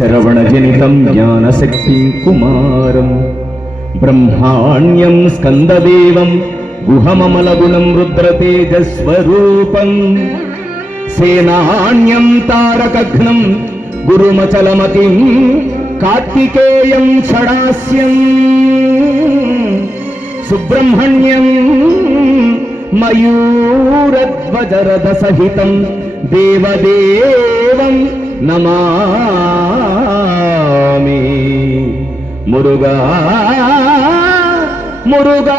श्रवणजनितं ज्ञानशक्तिं कुमारं ब्रह्माण्यं स्कन्ददेवं गुहममलगुणं रुद्रतेजस्वरूपं सेनान्यं तारकघ्नं गुरुमचलमतिं कार्तिकेयं षडास्यं सुब्रह्मण्यं मयूरध्वजरथसहितं देवदेवं नमामि। मुरुगा मुरुगा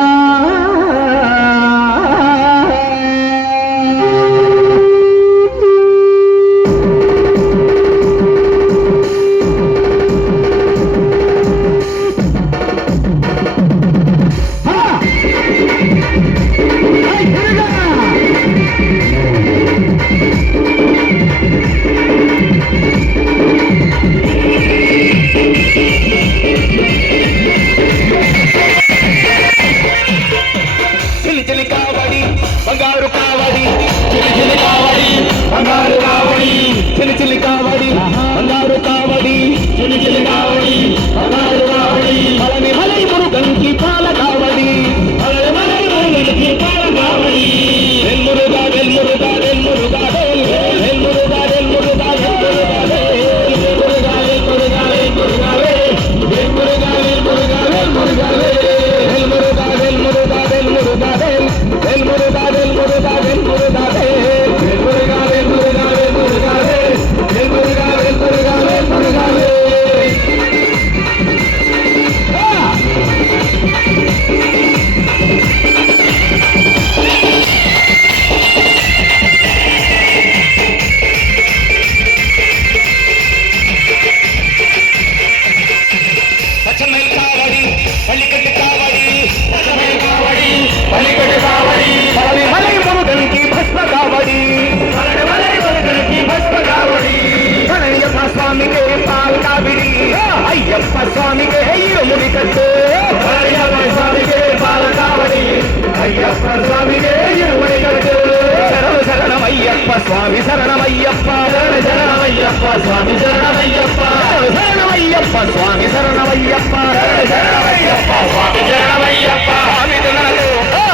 स्वामी शरणमय्यप्पा शरणमय्यप्पा स्वामी शरणमय्यप्पा शरणमय्यप्पा स्वामी शरणमय्यप्पा शरणमय्यप्पा स्वामी शरणमय्यप्पा स्वामी दिनलो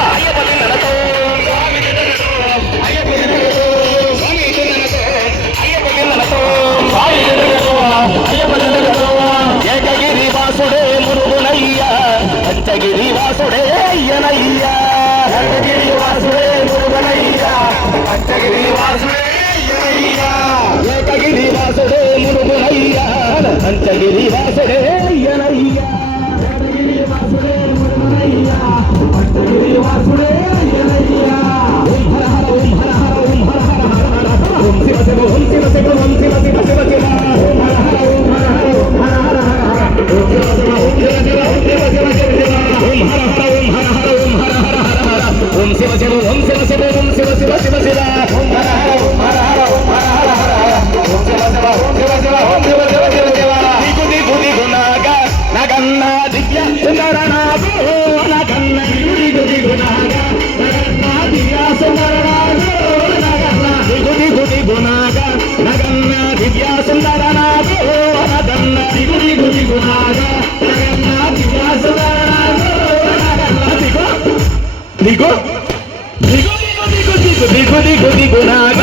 अय्यप्पा दिनलो स्वामी दिनलो अय्यप्पा दिनलो स्वामी दिनलो अय्यप्पा दिनलो स्वामी दिनलो अय्यप्पा दिनलो ఏకగిరి వాసుడే మురుగునయ్య పంచగిరి వాసుడే అయ్యనయ్య ఏకగిరి వాసుడే మురుగునయ్య పంచగిరి వాసుడే అయ్యనయ్య ఏకగిరి వాసుడే మురుగునయ్య పంచగిరి వాసుడే అయ్యనయ్య ఏకగిరి వాసుడే మురుగునయ్య పంచగిరి వాసుడే అయ్యనయ్య ఓం హర హర ఓం హర హర ఓం హర హర హర హర ఓం శివ శివ ఓం శివ శివ ఓం శివ శివ శివ శివ ఓం హర హర ఓం హర హర ఓం హర హర ఓం శివ శివ ఓం శివ శివ ఓం శివ శివ శివ శివ ఓం హర హర ఓం హర హర ఓం హర హర హర హర ఓం శివ శివ ఓం శివ శివ ఓం శివ శివ శివ శివ ఓం హర హర ఓం హర హర ఓం హర హర హర ఓం శివ శివ ఓం శివ శివ ఓం శివ శివ శివ శివ దిగు దిగు దిగు నాగ నగన్న దివ్య సుందరనాథో నగన్న దిగు దిగు దిగు నాగ నగన్న దివ్య సుందరనాథో నగన్న దిగు దిగు దిగు నాగ నగన్న దివ్య సుందరనాథో నగన్న దిగు దిగు దిగు నాగ నగన్న దివ్య సుందరనాథో నగన్న దిగు దిగు దిగు దిగు దిగు దిగు దిగు దిగు దిగు నాగ